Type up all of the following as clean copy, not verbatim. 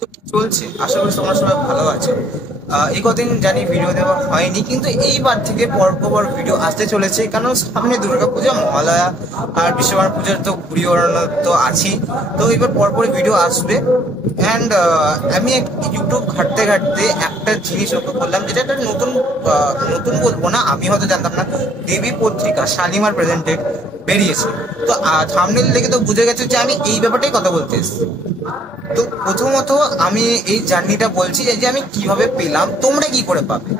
তো চলছে, আশা করি তোমরা সবাই ভালো আছো। এই কদিন জানি ভিডিও দেওয়া হয়নি, কিন্তু এইবার থেকে পর ভিডিও আসতে চলেছে, কারণ সামনে দুর্গা পূজা, মহালয়া আর বিশ্বকর্মা পূজার তো ঘুরি ওড়ানো তো আছেই। তো এবার পরপর ভিডিও আসবে। অ্যান্ড আমি ইউটিউব ঘাঁটতে ঘাঁটতে একটা জিনিস লক্ষ্য করলাম, যেটা একটা নতুন, নতুন বলবো না, আমি হয়তো জানতাম না। দেবী পত্রিকা শালিমার প্রেজেন্টেড বেরিয়েছে। তো থাম্বনেল দেখে তো বুঝে গেছে যে আমি এই ব্যাপারটাই কথা বলতে এসেছি। তো প্রথমত আমি এই জার্নিটা বলছি যে আমি কিভাবে পেলাম, তোমরা কি করে পাবে,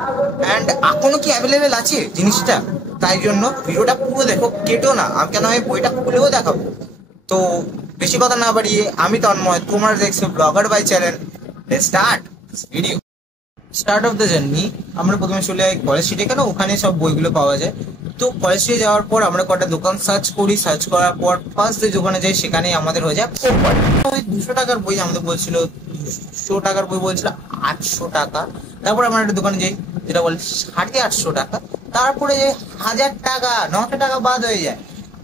অ্যান্ড এখনো কি অ্যাভেলেবেল আছে জিনিসটা। তাই জন্য ভিডিওটা পুরো দেখো, কেটো না। আমি বইটা খুলেও দেখাবো। তো বেশি কথা না বাড়িয়ে, আমি তন্ময়, তোমরা দেখছো blogger by channel. Start video. Start of the journey. আমরা প্রথমে চলে যাই কলেজ স্ট্রিটে, কেন ওখানে সব বইগুলো পাওয়া যায়। তো কলেজ স্ট্রিটে যাওয়ার পর আমরা কটা দোকান সার্চ করি, সার্চ করার পর ফার্স্ট যে দোকানে যাই সেখানেই আমাদের হয়ে যায় ওপর। ওই 200 টাকার বই আমাদের বলছিল, 200 টাকার বই বলছিল 800 টাকা। তারপর আমরা একটা দোকানে যাই যেটা বলে 850 টাকা। তারপরে 1000 টাকা, 900 টাকা বাদ হয়ে যায়।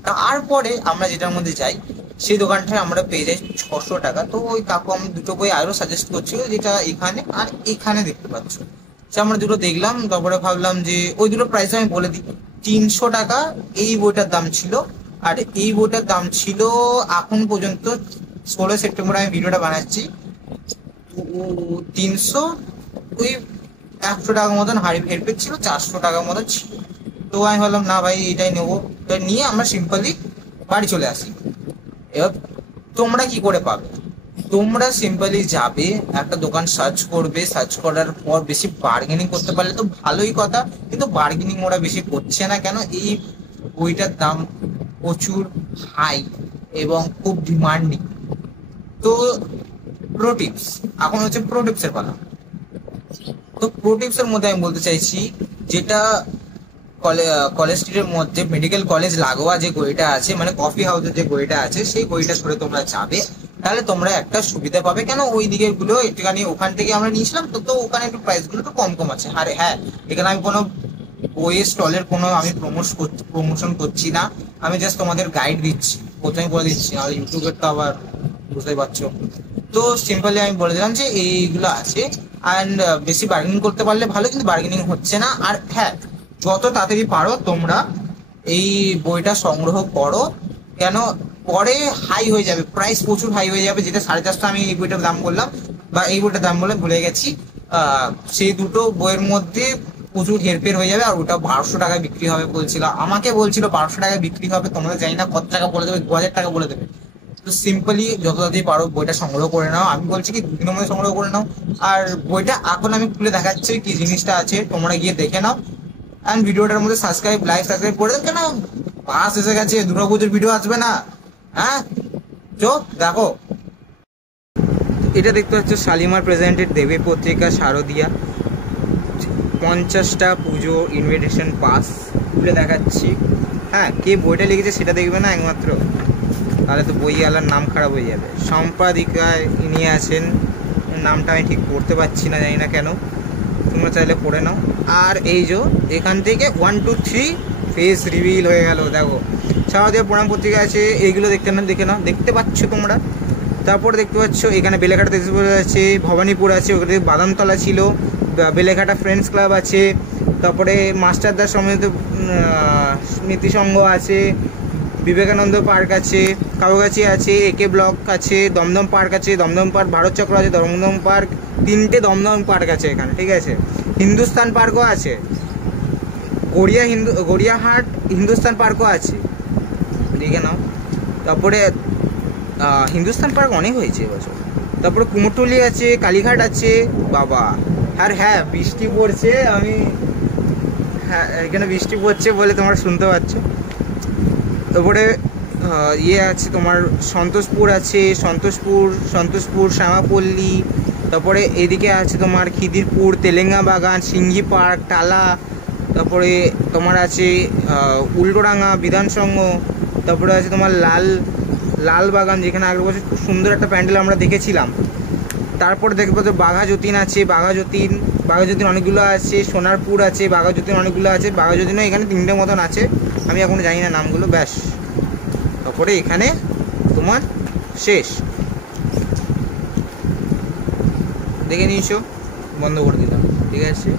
তারপরে আমরা যেটার মধ্যে যাই সেই দোকানটায় আমরা পেয়ে যাই 600 টাকা। তো ওই কাকু আমি দুটো বই আরো সাজেস্ট করছিল, যেটা এখানে আর এখানে দেখতে পাচ্ছ। সে আমরা দুটো দেখলাম, তারপরে ভাবলাম যে ওই দুটো প্রাইস আমি বলে দিই। 300 টাকা এই বইটার দাম ছিল, আর এই বইটার দাম ছিল এখন পর্যন্ত 16 সেপ্টেম্বর আমি ভিডিওটা বানাচ্ছি, 300, ওই 100 টাকা মতন হাড়ি হেরফের ছিল, 400 টাকার মতন ছিল। তো আমি ভাবলাম না ভাই এটাই নেবো। তো নিয়ে আমরা সিম্পলি বাড়ি চলে আসি। এবার তোমরা কি করে পাবে? তোমরা সিম্পলি যাবে, একটা দোকান সার্চ করবে, সার্চ করার পর বেশি বার্গেনিং করতে পারলে তো ভালোই কথা, কিন্তু বার্গেনিং ওরা বেশি করছে না। কেন? এই বইটার দাম প্রচুর হাই এবং খুব ডিমান্ডিং। তো প্রো টিপস, এখন হচ্ছে প্রো টিপসের পালা। তো প্রো টিপসের মধ্যে আমি বলতে চাইছি, যেটা কলেজ স্ট্রিটের মধ্যে মেডিকেল কলেজ লাগোয়া যে গলিটা আছে, মানে কফি হাউসের যে গলিটা আছে, সেই গলিটা ধরে তোমরা যাবে, তাহলে তোমরা একটা সুবিধা পাবে। কেন? ওই দিকের গুলো একটুখানি ওখান থেকে আমরা নিয়েছিলাম, তো তো ওখানে একটু প্রাইস গুলো একটু কম কম আছে। আরে হ্যাঁ, এখানে আমি কোনো বইয়ের স্টলের কোনো আমি প্রমোশন করছি না, আমি জাস্ট তোমাদের গাইড দিচ্ছি, প্রথমে বলে দিচ্ছি, আর ইউটিউবের তো আবার বুঝতেই পারছো। তো সিম্পলি আমি বলে দিলাম যে এইগুলো আছে। অ্যান্ড বেশি বার্গেনিং করতে পারলে ভালো, কিন্তু বার্গেনিং হচ্ছে না। আর হ্যাঁ, যত তাড়াতাড়ি পারো তোমরা এই বইটা সংগ্রহ করো। কেন? পরে হাই হয়ে যাবে, প্রাইস প্রচুর হাই হয়ে যাবে। যেটা 450, আমি এই বইটার দাম বললাম, বা এই বইটার দাম বলে ভুলে গেছি, সেই দুটো বইয়ের মধ্যে প্রচুর হেরফের হয়ে যাবে। আর ওটা 1200 টাকায় বিক্রি হবে বলছিল, আমাকে বলছিল 1200 টাকায় বিক্রি হবে। তোমরা জানি না কত টাকা বলে দেবে, 2000 টাকা বলে দেবে। তো সিম্পলি যত তাড়াতাড়ি পারো বইটা সংগ্রহ করে নাও। আমি বলছি কি 2 দিনের মধ্যে সংগ্রহ করে নাও। আর বইটা এখন আমি খুলে দেখাচ্ছি কি জিনিসটা আছে, তোমরা গিয়ে দেখে নাও। অ্যান্ড ভিডিওটার মধ্যে সাবস্ক্রাইব করে দেন। কেন? পাস এসে গেছে, দুর্গাপুজোর ভিডিও আসবে না? হ্যাঁ, চো দেখো। এটা দেখতে পাচ্ছ শালিমার প্রেজেন্টেড দেবী পত্রিকা শারদিয়া, 50টা পুজো ইনভিটেশন পাস খুলে দেখাচ্ছি। হ্যাঁ, কে বইটা লিখেছে সেটা দেখবে না একমাত্র, তাহলে তো বইওয়ালার নাম খারাপ হয়ে যাবে। সম্পাদিকায় ইনি আছেন, নামটা আমি ঠিক পড়তে পারছি না, জানি না কেন, তোমরা চাইলে পড়ে নাও। আর এই যে এখান থেকে 1 2 3 ফেস রিভিল হয়ে গেল, দেখো শারদীয় প্রণাম পত্রিকা আছে, এইগুলো দেখে নাও, দেখতে পাচ্ছ তোমরা। তারপর দেখতে পাচ্ছ এখানে বেলেঘাটা তেজপুর আছে, ভবানীপুর আছে, ওখানে বাদামতলা ছিল, বেলেঘাটা ফ্রেন্ডস ক্লাব আছে, তারপরে মাস্টারদার সমিত স্মৃতি সংঘ আছে, বিবেকানন্দ পার্ক আছে, কাউগাছি আছে, একে ব্লক আছে, দমদম পার্ক আছে, দমদম পার্ক, ভারত চক্র আছে, দমদম পার্ক, 3টে দমদম পার্ক আছে এখানে, ঠিক আছে। হিন্দুস্তান পার্কও আছে, গড়িয়াহাট হিন্দুস্তান পার্কও আছে, দেখে নাও। তারপরে হিন্দুস্তান পার্ক অনেক হয়েছে এবছর। তারপরে কুমোরটুলি আছে, কালীঘাট আছে, বাবা। আর হ্যাঁ, বৃষ্টি পড়ছে, আমি হ্যাঁ এখানে বৃষ্টি পড়ছে বলে তোমরা শুনতে পাচ্ছ। তারপরে ইয়ে আছে তোমার সন্তোষপুর আছে, সন্তোষপুর শ্যামাপল্লী। তারপরে এদিকে আছে তোমার খিদিরপুর, তেলেঙ্গা বাগান, সিঙ্গি পার্ক, টালা। তারপরে তোমার আছে উল্টোডাঙ্গা বিধানসংঘ। তারপরে আছে তোমার লাল বাগান, যেখানে আগের বছর খুব সুন্দর একটা প্যান্ডেল আমরা দেখেছিলাম। তারপরে দেখবো তো বাঘাযতীন আছে, বাঘাযতীন অনেকগুলো আছে, সোনারপুর আছে, বাঘাযতীন অনেকগুলো আছে, বাঘাযতীনও এখানে 3টে মতন আছে, আমি এখনো জানি না নামগুলো। ব্যাস, তারপরে এখানে তোমার শেষ। দেখে নিয়েছো, বন্ধ করে দিলাম, ঠিক আছে।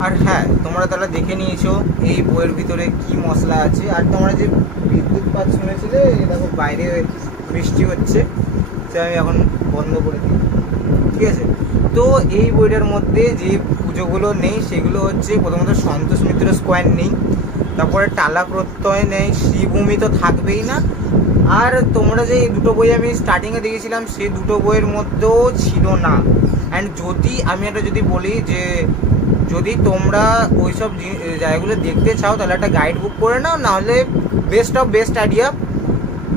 আর হ্যাঁ, তোমরা তাহলে দেখে নিয়েছো এই বইয়ের ভিতরে কি মশলা আছে। আর তোমরা যে বিদ্যুৎ পাত শুনেছিলে, দেখো বাইরে বৃষ্টি হচ্ছে, সে আমি এখন বন্ধ করে দিই, ঠিক আছে। তো এই বইটার মধ্যে যে পুজোগুলো নেই সেগুলো হচ্ছে, প্রথমত সন্তোষ মিত্র স্কোয়ার নেই, তারপরে টালা প্রত্যয় নেই, শ্রীভূমি তো থাকবেই না। আর তোমরা যে দুটো বই আমি স্টার্টিংয়ে দেখেছিলাম, সেই দুটো বইয়ের মধ্যেও ছিল না। অ্যান্ড যদি আমি একটা যদি বলি যে যদি তোমরা ওইসব জায়গাগুলো দেখতে চাও, তাহলে একটা গাইড বুক করে নাও, নাহলে বেস্ট অফ বেস্ট আইডিয়া,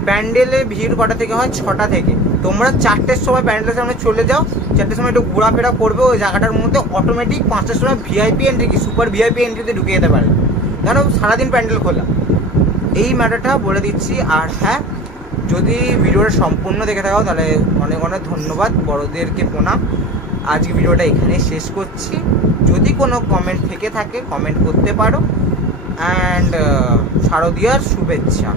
প্যান্ডেলে ভিড় কটা থেকে হয়? 6টা থেকে। তোমরা 4টের সময় প্যান্ডেলের সামনে চলে যাও, 4টের সময় একটু ঘোরাফেরা করবে ওই জায়গাটার মধ্যে, অটোমেটিক 5টার সময় ভিআইপি এন্ট্রি, কি সুপার ভিআইপি এন্ট্রিতে ঢুকে যেতে পারে, কেন সারাদিন প্যান্ডেল খোলা। এই ম্যাটারটা বলে দিচ্ছি। আর হ্যাঁ, যদি ভিডিওটা সম্পূর্ণ দেখে থাকো তাহলে অনেক অনেক ধন্যবাদ, বড়দেরকে প্রণাম। আজকে ভিডিওটা এখানে শেষ করছি। যদি কোনো কমেন্ট থেকে থাকে কমেন্ট করতে পারো। অ্যান্ড শারদীয়ার শুভেচ্ছা।